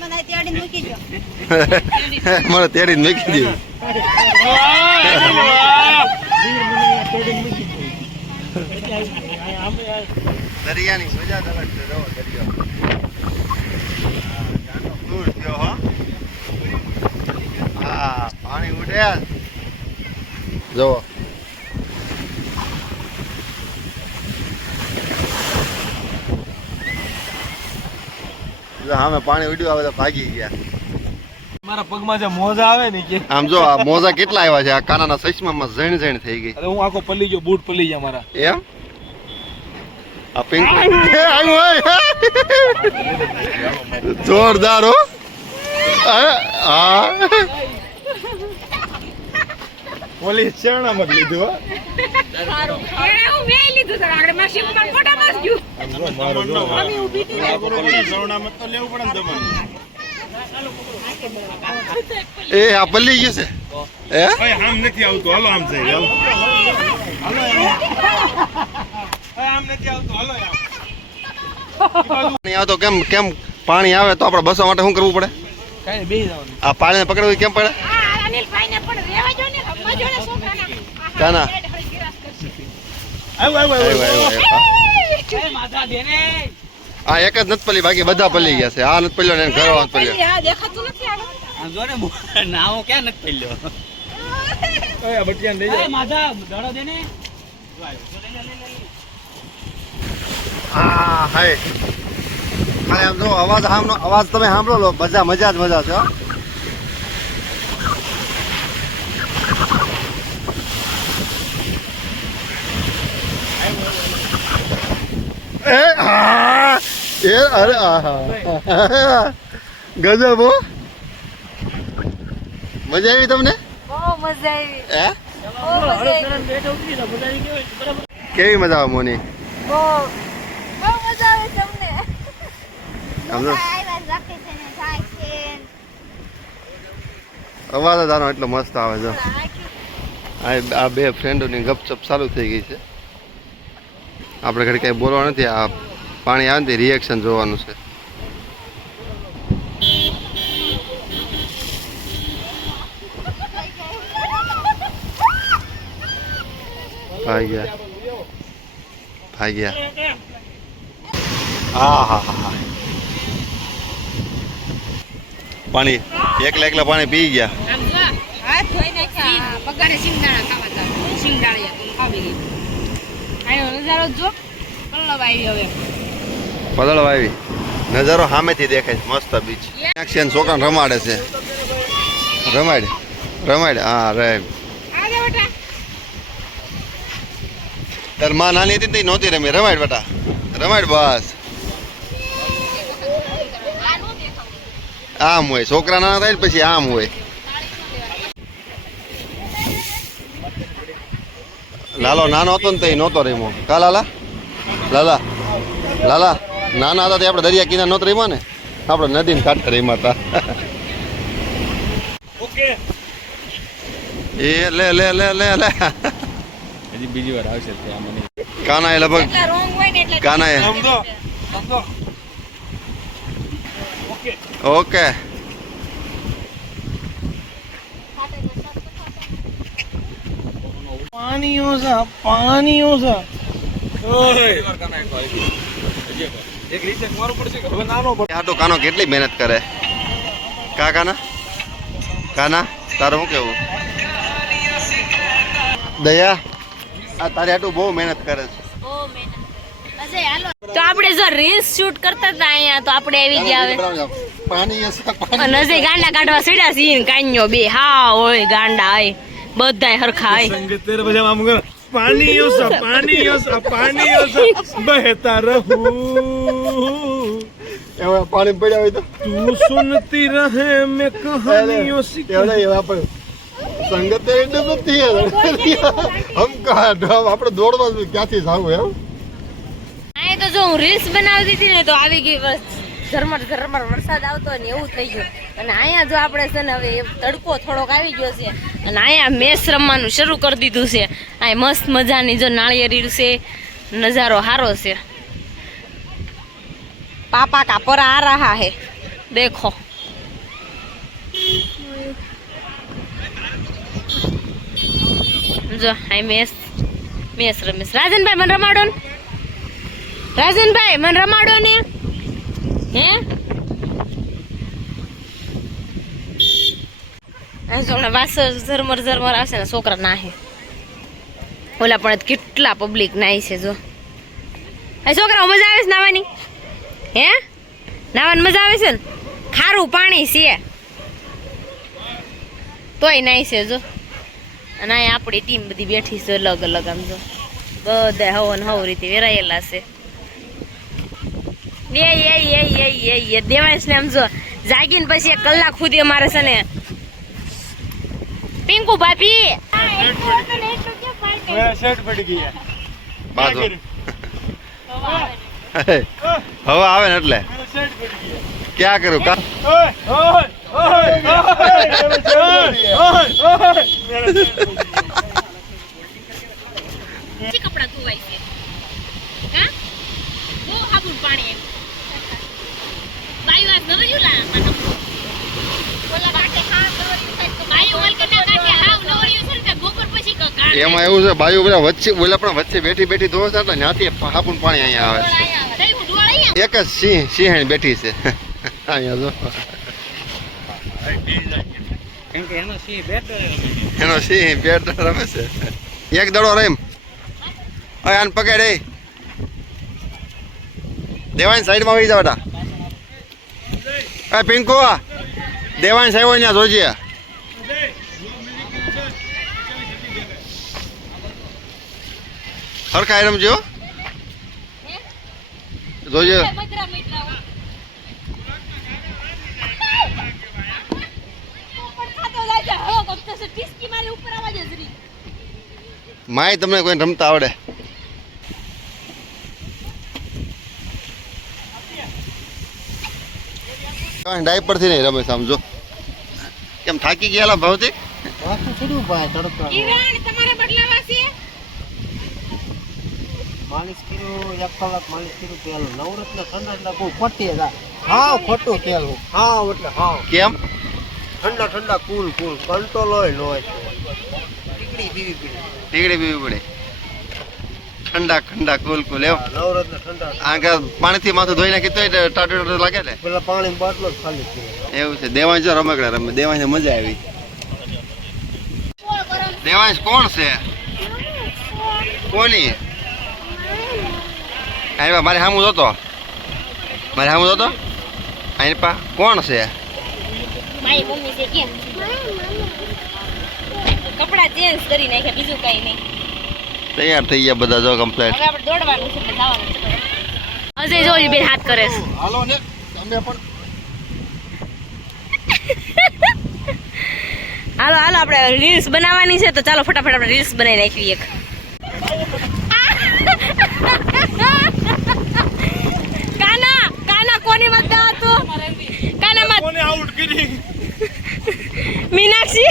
મને તેડીને મૂકી દો. મને તેડીને મૂકી દીધું. દરિયાની મજા જ અલગ છે. જો દરિયો દૂર થયો હો. હા પાણી ઉડે જો. સામે પાણી ઉડ્યું આવે તો ભાગી ગયા. મારા પગમાં જે મોજા આવે ને કે આમ જો આ મોજા કેટલા આવ્યા છે. આ કાનાના સસમામાં ઝણ ઝણ થઈ ગઈ. અરે હું આખો પલ્લી ગયો, બૂટ પલ્લી ગયા મારા. એમ આ પિંક જોરદાર હો. હા પોલીસ શરણામત લીધું હો. એ આ પલ્લી ગયું છે. આમ નથી આવતું, હાલો આમ થઈ હાલો. આમ નથી આવતું, હાલો પાણી આવે તો કેમ કેમ પાણી આવે તો આપણે બસવા માટે શું કરવું પડે? કાંઈ બેસી જવાનું. આ પાણીને પકડવું કેમ પડે? કાના આ એક જ નથી પલ્લી, બાકી બધા પલ્લી ગયા છે. આ નથી પલ્યો ને ઘર વાળો પલ્યો. હા હાય ખાલી આમ જો અવાજ તમે સાંભળો લો. મજા મજા જ મજા છે હો. એ હા એ અરે આહા ગજબ હો. મજા આવી તમને? બહુ મજા આવી. હે બહુ મજા આવી. કેવી મજા આવે મોની? બહુ મજા આવે તમને. સમજો આવ્યા રાખે છે ને જાય છે. અવાજ જ આનો એટલો મસ્ત આવે છે. આ બે ફ્રેન્ડોની ગપચપ ચાલુ થઈ ગઈ છે. આપણે ઘડી કઈ બોલવા નથી. આ પાણી આવે ને રિએક્શન જોવાનું છે. ભાગ્યા હા હા હા. પાણી એકલા પાણી પી ગયા. હાથ ધોઈ નાખ્યા. પગારે સિંગદાણા ખાવા તા. સિંગદાળિયા તો ખાવી ગઈ. આયો નજારો જો. કલ્લવ આવી હવે. પદળ વાવી નજારો સામેથી દેખાય છે. મસ્ત બીચ. એક્શન છોકરાને રમાડે છે. રમાડ હા રે. આગે બેટા. તાર માં નાની હતી ને નહોતી રમી. રમાડ બેટા રમાડ. બસ આમ હોય. છોકરા નાના થાય ને પછી આમ હોય. લાલો નાનો હતો ને તો નહોતો રમ્યો. કા લાલા નાના હતા તે આપણે દરિયા કિનારે નહોતો રમ્યા ને. આપણે નદીને કાંઠે રમ્યા હતા. ઓકે એ લે લે લે લે લે હજી બીજી વાર આવશે ત્યાં મને. કાના એ લગભગ એટલા રોંગ હોય ને એટલે કાના એ સમજો ઓકે પાણીઓ છે. એક રીતે મારું પડશે કે હવે નાનો પડે. આ તો કાનો કેટલી મહેનત કરે. કાના તારું શું કેવું? દયા આ તારી આટલું બહુ મહેનત કરે છે. તો આપણે જો રીલ્સ શૂટ કરતા હતા અહીંયા તો આપણે આવી ગયા હવે. પાણી નજે ગાંડા કાઢવા સીડા સીન કાન્યો બે હા હોય ગાંડા હોય બધાય હરખા હોય. સંગત તેરે બજા આમ કર. પાણીઓ सा बहता रहूं. એવા પાણી પડ્યા હોય તો तू सुनती रहे मैं कहानियों सी. સંગત એટલે નથી હમ કહા આપણે દોડવા ક્યાંથી જાવું એમ. આ તો જો હું રીલ્સ બનાવતી હતી ને તો આવી ગઈ બસ ઝરમર વરસાદ આવતો ને એવું થઈ ગયું. અને અહીંયા જો આપણે છે ને હવે તડકો થોડોક આવી ગયો છે અને અહીંયા મેચ રમવાનું શરૂ કરી દીધું છે. આ મસ્ત મજાની જો નાળિયેરી છે. નજારો સારો છે. पापा का पर आ रहा है देखो जो हाय मेस रमेश राजन भाई मन रमाडो ने राजन भाई मन रमाडो ने હે આ વાસ ઝરમર આવશે ને છોકરા ના હે ઓલા પણ કેટલા પબ્લિક નાય છે જો આ છોકરાઓ મજા આવે છે નાવાની હે નાવાની મજા આવે છે ને ખારું પાણી છે તોય નાય છે જો અને અહીં આપણી ટીમ બધી બેઠી છે અલગ અલગ આમ જો બધા હવ રીતે વેરાયેલા છે એ દેવાંશ ને આમ જો જાગીને પછી 1 કલાક સુધી અમારે છે ને પિંકુ ભાભી શર્ટ પડી ગઈ બાજુ હવે આવે ને એટલે ક્યાં કરું કા કપડા ધોવાય છે હા બહુ હાબું પાણી બાઈ વાત ન જોલા ઓલા કાટે ખા બાઈ ઓલ કે ના કાટે હાવ ન ઓળ્યું છે ને બપોર પછી કાઢ એમાં એવું છે બાજુ બધા વચ્ચે ઓલા પણ વચ્ચે બેઠી ધોવે છે એટલે ત્યાંથી હાપુન પાણી અહીંયા આવે છે એક જ સિંહણ બેઠી છે અહીંયા જો એનો સિંહ બેટ રમે છે એક દડો રેમ ઓય આન પકડ એ દેવાન સાઈડમાં આવી જા બેટા એ પિંકુ દેવાન સાહેબ અહીંયા જોજે હરખા રમજો જોજે માય તમને કોઈ રમતા આવડે ડાયપર થી નહીં રમે સમજો કેમ થાકી ગયેલા ભૌતિક તમારે બદલાવા છે માલિશ કર્યું 1 કલાક માલિશ કર્યું તેલ નવરત્ન ઠંડા બહુ ખોટી હાવ ખોટું તેલ હાવ એટલે હાવ કેમ ઠંડા કુલ કંટ્રોલ હોય ટીકડી પીવી પડે ઠંડા કુલ એમ નવરત્ન ઠંડા આગળ પાણીથી માથું ધોઈ નાખી તો ટાટો લાગે ને પેલા પાણી બાટલો જ ખાલી કર્યો એવું છે દેવાંશ જો રમકડા રમે દેવાંશ મજા આવી દેવાંશ કોણ છે કોની અહીં મારે સામું જોતો અહીં પા કોણ છે મારી મમ્મી છે કેમ કપડા ચેન્જ કરી નાખ્યા બીજું કઈ નહીં તૈયાર થઈ ગયા બધા જો કમ્પ્લીટ હવે આપણે દોડવાનું છે એટલે જવાનું છે અજય જો બે હાથ કરે છે હાલો ને તમે પણ હાલો આપણે રીલ્સ બનાવવાની છે તો ચાલો ફટાફટ આપણે રીલ્સ બનાવી નાખવી એક કાના કોની મત હતો કાના મત કોને આઉટ કરી મીનાક્ષી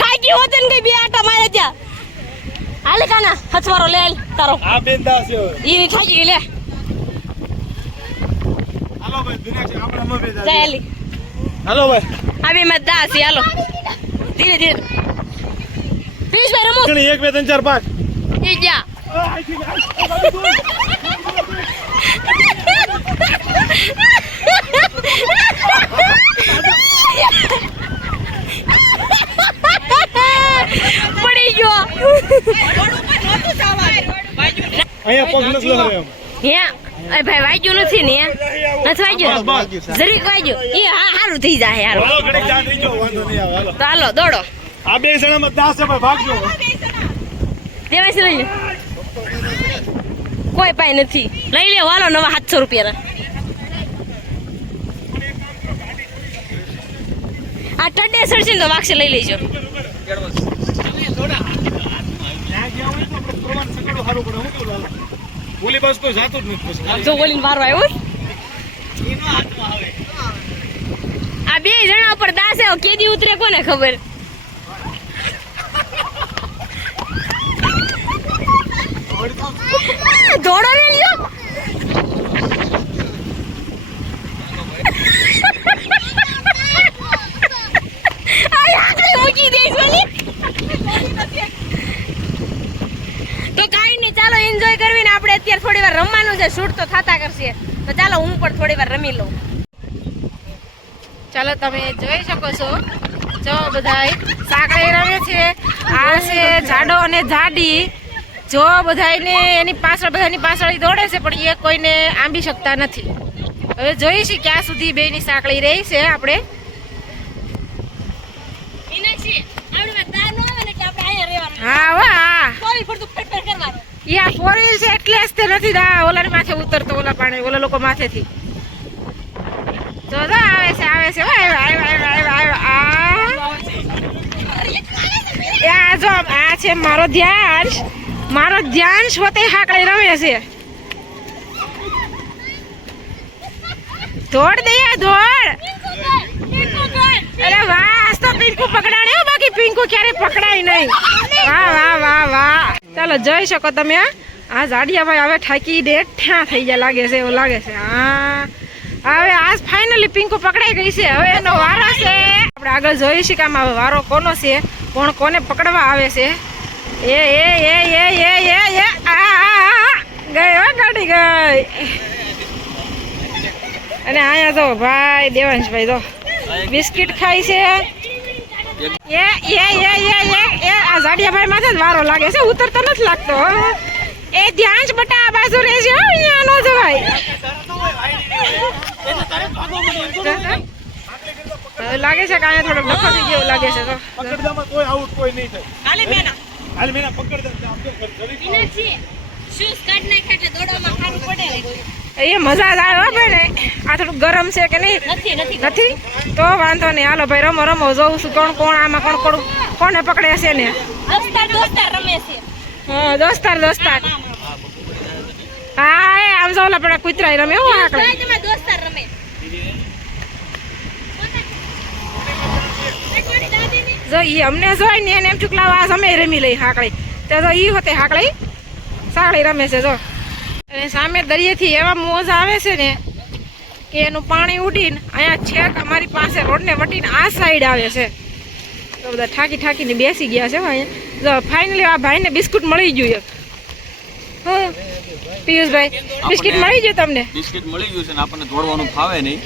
થાકી હોત ને કઈ બે આટા મારે ત્યાં હાલે કાના હચવારો લે તારો આ બેંદા છે ઈ થાકી ગઈ લે હાલો ભાઈ દિનેશ આપણે મો બેદા ચાલી હાલો ભાઈ આ બે મત દાસી હાલો ધીરે ધીરે પિયુષભાઈ રમો 1 2 3 4 5 એ જા પડી ગયો અહીંયા પગ નથી લહરે એમ હે એ ભાઈ વાગ્યું નથી ને નથી વાગ્યું જરીક વાગ્યું એ હારું થઈ જાય હારું હાલો ઘડીક જા થઈ ગયો વાંધો નહીં આવે હાલો તો હાલો દોડો આ બે જણામાં 10 છે ભાઈ ભાગજો દેવાય છે લઈ લે કોઈ પાય નથી લઈ લે હાલો નવા 700 રૂપિયા આ ટડે સરસી તો વાક્ષે લઈ લેજો બોલી બસ કોઈ જાતો જ નથી પછી જો બોલીને વારો આવ્યો આ બે જણા ઉપર દાસ આવ્યો કેદી ઉતરે કોને ખબર દોડો રે લ્યો રમવાનું છે, શૂટ તો થતા કરશે. તો ચાલો હું પણ થોડી વાર રમી લઉં. ચાલો તમે જોઈ શકો છો, જો બધાય સાંકળી રમે છે. આ છે જાડો અને જાડી. જો બધાયને એની પાછળ દોડે છે, પણ એ કોઈને આંબી શકતા નથી. હવે જોઈશું ક્યાં સુધી બેની સાંકળી રહી છે. આપણે હા વાહ યા 4 વ્હીલ છે એટલે જ તે નથી ઓલા માથે ઉતરતો, ઓલા પાણી ઓલા લોકો માથેથી. જો આવે છે આ જો આ છે મારો ધ્યાન પોતે હાકડી રમે છે. દોડ દઈએ દોડ. અરે વાહ તો પિંકુ પકડાણે, બાકી પિંકુ ક્યારે પકડાય નહીં. વાહ. ચાલો જોઈ શકો તમે, આ જાડિયા ભાઈ હવે ઠાકી ડેઠા થઈ ગયા લાગે છે, એવું લાગે છે. હા હવે આજ ફાઇનલી પિંકુ પકડાઈ ગઈ છે. હવે એનો વારો છે. આપણે આગળ જોઈશું કે આમાં વારો કોનો છે, કોને પકડવા આવે છે. એ ગાડી ગઈ. અને અહીંયા જો ભાઈ દેવાંશભાઈ જો બિસ્કિટ ખાય છે. આ જાડિયાભાઈ માથે જ વારો લાગે છે, ઉતરતો નથી લાગતો. એ ધ્યાન જ બટા આ બાજુ રહે છે, અહીંયા નો જવાય. લાગે છે કે અહીંયા થોડો ડખો થઈ ગયો લાગે છે. તો પકડદામાં કોઈ આઉટ કોઈ નહીં થાય. હાલે મેના પકડદા શૂઝ કાઢ નાખે એટલે દોડવામાં સારું પડે. એ મજા જ આવે ભાઈ. આ થોડું ગરમ છે કે નહીં? નથી તો વાંધો નહીં. હાલો ભાઈ રમો જોઉં છું કોણ આમાં કોને પકડે છે ને. દોસ્તાર રમે છે. હા દોસ્તાર. હા એ આમ જો ઓલા પણ કૂતરા રમે. હું આકડે દોસ્તાર રમે. જો ઈ અમને જોઈ ને એને એમ ચૂકલાવા અમે રમી લઈ હાકડી. તો જો ઈ હોતે હાકડી સાકડી રમે છે જો. અને સામે દરિયેથી એવા મોજ આવે છે ને કે એનું પાણી ઉડીને અહીંયા છેક અમારી પાસે રોડને વટીને આ સાઈડ આવે છે. તો બધા ઠાકીને બેસી ગયા છે અહીંયા. જો ફાઇનલી આ ભાઈને બિસ્કુટ મળી ગયું એક. હું પિયુષભાઈ બિસ્કિટ મળી ગયું તમને? બિસ્કિટ મળી ગયું છે ને આપણને દોડવાનું ફાવે નહીં.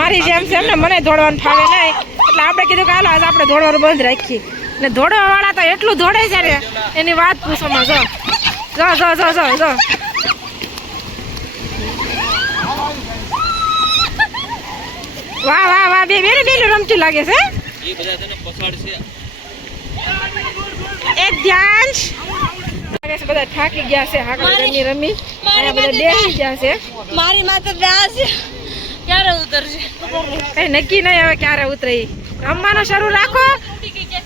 મારી જેમ છે એમને, મને દોડવાનું ફાવે નહીં એટલે આપણે કીધું કે હાલો આજ આપણે દોડવાનું બંધ રાખીએ. ને દોડવા વાળા તો એટલું દોડે છે ને એની વાત પૂછોમાં. જો વાહ બે રમતું લાગે છે. એ બધા તેને પસાડ છે. એક ધ્યાન લાગે છે બધા થાકી ગયા છે હાકડી રમી. અહીંયા બધા બેસી ગયા છે. મારી માથે દાસ છે, ક્યારે ઉતરશે કઈ નક્કી નહીં હવે ક્યારે ઉતરે. રમવાનું શરૂ રાખો,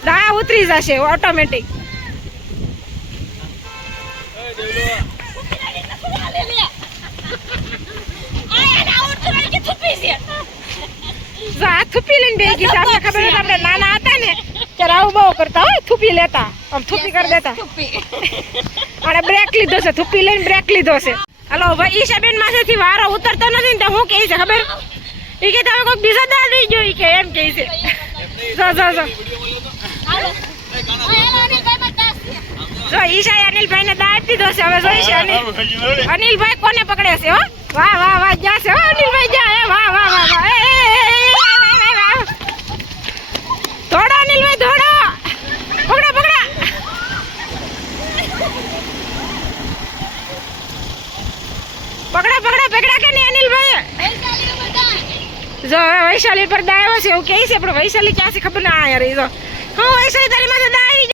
દા ઉતરી જશે ઓટોમેટિક. આ થૂપી લઈને બેસી ગઈ છે. આપણે ખબર નથી, આપણે નાના હતા ને ત્યારે આવું બહુ કરતા હોય, થૂપી લેતા, આમ થૂપી કરી દેતા. અને બ્રેક લીધો છે, થૂપી લઈને બ્રેક લીધો છે. હાલો ભાઈ ઈશાબેન માથેથી વારો ઉતરતો નથી ને તો હું કહે છે ખબર? એ કે તમે કોઈક બીજા દાદ રહી ગયો કે એમ કહે છે. જો ઈશાએ અનિલભાઈ ને દાદ દીધો છે. હવે જોઈ છે અનિલભાઈ કોને પકડે છે. હો વાહ જા છે. અનિલભાઈ જા. વાહ દોડો અનિલભાઈ દોડો. પકડા કે નહીં અનિલભાઈ? જો વૈશાલી પર દાયો છે એવું કહે છે, પણ વૈશાલી ક્યાં છે ખબર ના યાર. જો હું વૈશાલી તારી માથે દાઈ.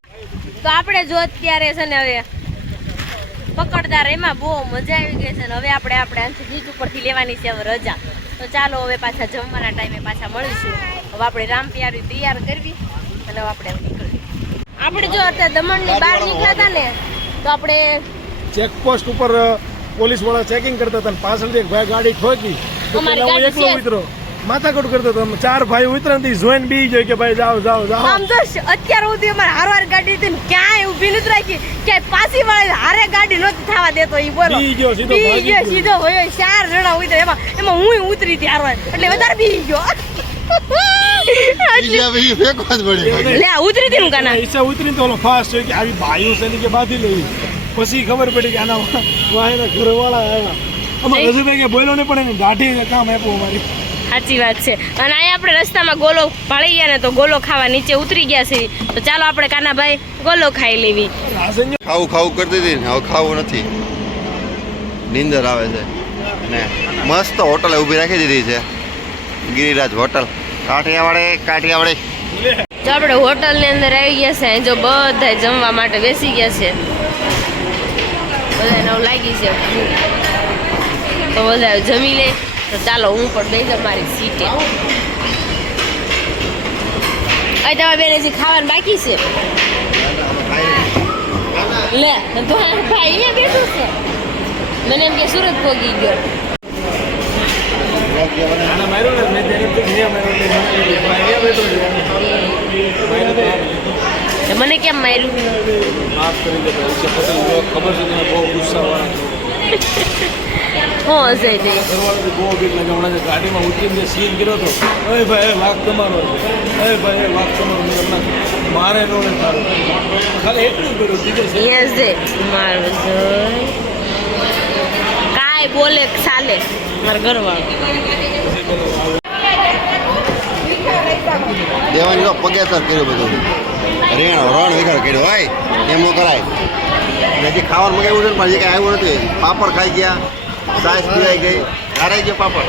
તો આપણે જો અત્યારે છે ને હવે પકડદાર એમાં બહુ મજા આવી ગઈ છે ને હવે આપણે આથી બીચ ઉપરથી લેવાની છે હવે રજા. તો ચાલો હવે પાછા જમવાના ટાઈમે પાછા મળીશું. હવે આપણે રામપિયારી તૈયાર કરવી અને હવે આપણે નીકળવી. આપણે જો અત્યારે દમણની બહાર નીકળ્યા હતા ને તો આપણે ચેકપોસ્ટ ઉપર પોલીસ વાળા ચેકિંગ કરતા હતા. પાછળથી એક ભાઈ ગાડી ઠોકી તો પેલા હું એકલો ઉતરો, માથાકૂટ કરતો હતો. 4 ભાઈ ઉતરા ને જોઈને બી જાય કે ભાઈ જાઓ. આમ તો અત્યાર સુધી અમારે હારવાર ગાડી હતી ને ક્યાંય ઊભી નથી રાખી, ક્યાંય પાછી વાળી હારે ગાડી નહોતી થવા દેતો. ઈ બોલો બી ગયો સીધો હોય. 4 જણા હોય એમાં હું ઉતરી હતી હારવાર એટલે વધારે બી ગયો. ફેંકવા જ પડે. લે ઉતરી હતી કાના ઈચ્છા ઉતરીને તો ઓલો ફાસ્ટ હોય કે આવી ભાઈઓ છે કે બાંધી લેવી. પછી ખબર પડી કે આના વાહેના ઘરવાળા આવ્યા. અમારે રજૂભાઈ કે બોલ્યો નહીં, પણ એની દાઢી કામ આપ્યું અમારી. સાચી વાત છે. અને અહીંયા આપણે રસ્તામાં ગોલો ભાળી ગયા ને તો ગોલો ખાવા નીચે ઉતરી ગયા છે. તો ચાલો આપણે કાનાભાઈ ગોલો ખાઈ લેવી. રાસન ખાવું ખાવું કરતી હતી ને હવે ખાવું નથી, નીંદર આવે છે. ને મસ્ત હોટલે ઊભી રાખી દીધી છે, ગિરિરાજ હોટલ કાઠિયાવાડી. તો આપણે હોટલની અંદર આવી ગયા છે. જો બધા જમવા માટે બેસી ગયા છે, બધા નવ લાગી છે તો બધા જમી લે. તો ચાલો હું પણ બેસી મારી સીટે. અહીં તમારા બેન હજી ખાવાનું બાકી છે. લે તો ભાઈ અહીંયા બેઠું છે. મને એમ કે સુરત પહોંચી ગયો. આના માર્યો ને મેં તેને તો અહીંયા માર્યો એટલે અહીંયા બેઠો છે. મને કેમ માર્યું? માફ કરી દે ભાઈ, છે પટેલ ખબર છે તને બહુ ગુસ્સાવાળા હો હશે તે ઘરવાળાથી બહુ બીક લાગે. હમણાં ગાડીમાં ઉતરીને જે સીન કર્યો હતો, અરે ભાઈ એ વાક તમારો છે, અરે ભાઈ એ વાક તમારો, મેં હમણાં મારે નો ને તારું ખાલી એટલું જ કર્યું, બીજું છે યસ દે મારું જોઈ કાંઈ બોલે ચાલે મારા ઘરવાળો. દેવાની પગેતર કર્યું બધું, રણ વિખાર કર્યો હોય એમ ન કરાય. હજી ખાવાનું મગાવ્યું છે ને પણ હજી કાંઈ આવ્યું નથી. પાપડ ખાઈ ગયા, સાસ પીવાઈ ગઈ, ઘરાઈ ગયો પાપડ.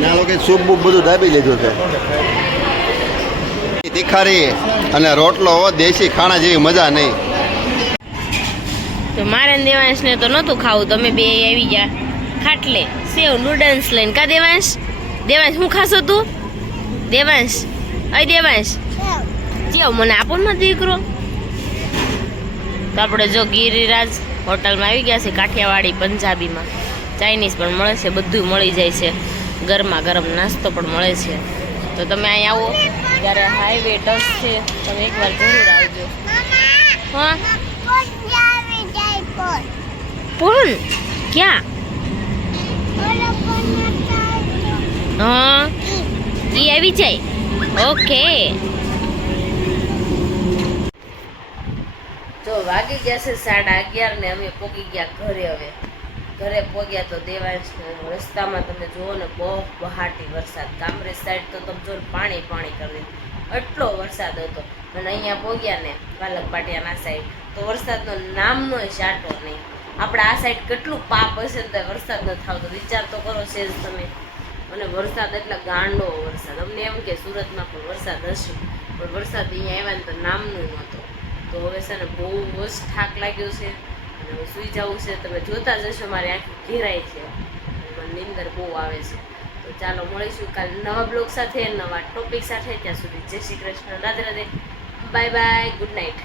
ને આ લોકો સૂપ બૂપ બધું દાબી લીધું છે. તીખારી અને રોટલો દેશી ખાણા જેવી મજા નહીં. તો મારે ને દેવાંશને તો નહોતું ખાવું, તમે બે આવી ગયા ખાટલે સેવ નૂડલ્સ લઈને. કા દેવાંશ? દેવાંશ શું ખાશો તું? દેવાંશ અય દેવાંશ જેવ મને આપો ને દીકરો. તો આપણે જો ગિરિરાજ હોટલમાં આવી ગયા છે, કાઠિયાવાડી પંજાબીમાં. ચાઇનીઝ પણ મળે છે, બધું મળી જાય છે. ગરમા ગરમ નાસ્તો પણ મળે છે. તો તમે અહીં આવો ત્યારે હાઈવે ટચ છે, તમે એકવાર જરૂર આવજો. હા પણ ક્યાં? હા ઈ આવી જાય. ઓકે તો વાગી ગયા છે 11:30 ને અમે પહોંચી ગયા ઘરે. હવે ઘરે પહોંચ્યા તો દેવાંશ રસ્તામાં તમે જુઓ ને બહુ બહાટી વરસાદ. કામરેજ સાઈડ તો તમે જો પાણી પાણી કરી એટલો વરસાદ હતો. અને અહીંયા પહોંચ્યા ને પાલક પાટિયાના સાઈડ તો વરસાદનો નામનો શાટો નહીં. આપણે આ સાઈડ કેટલું પાપ હશે ને તો વરસાદ ન થતો. વિચાર તો કરો છે જ તમે. અને વરસાદ એટલે ગાંડો વરસાદ. અમને એમ કે સુરતમાં પણ વરસાદ હશે, પણ વરસાદ અહીંયા આવ્યા ને તો નામનું નહોતો. તો હવે છે ને બહુ જ થાક લાગ્યો છે અને હવે સૂઈ જવું છે. તમે જોતા જશો મારી આંખી ઘેરાય છે, મને નીંદર બહુ આવે છે. તો ચાલો મળીશું કાલે નવા બ્લોગ સાથે, નવા ટોપિક સાથે. ત્યાં સુધી જય Shri Krishna, Radhe Radhe, bye bye, good night.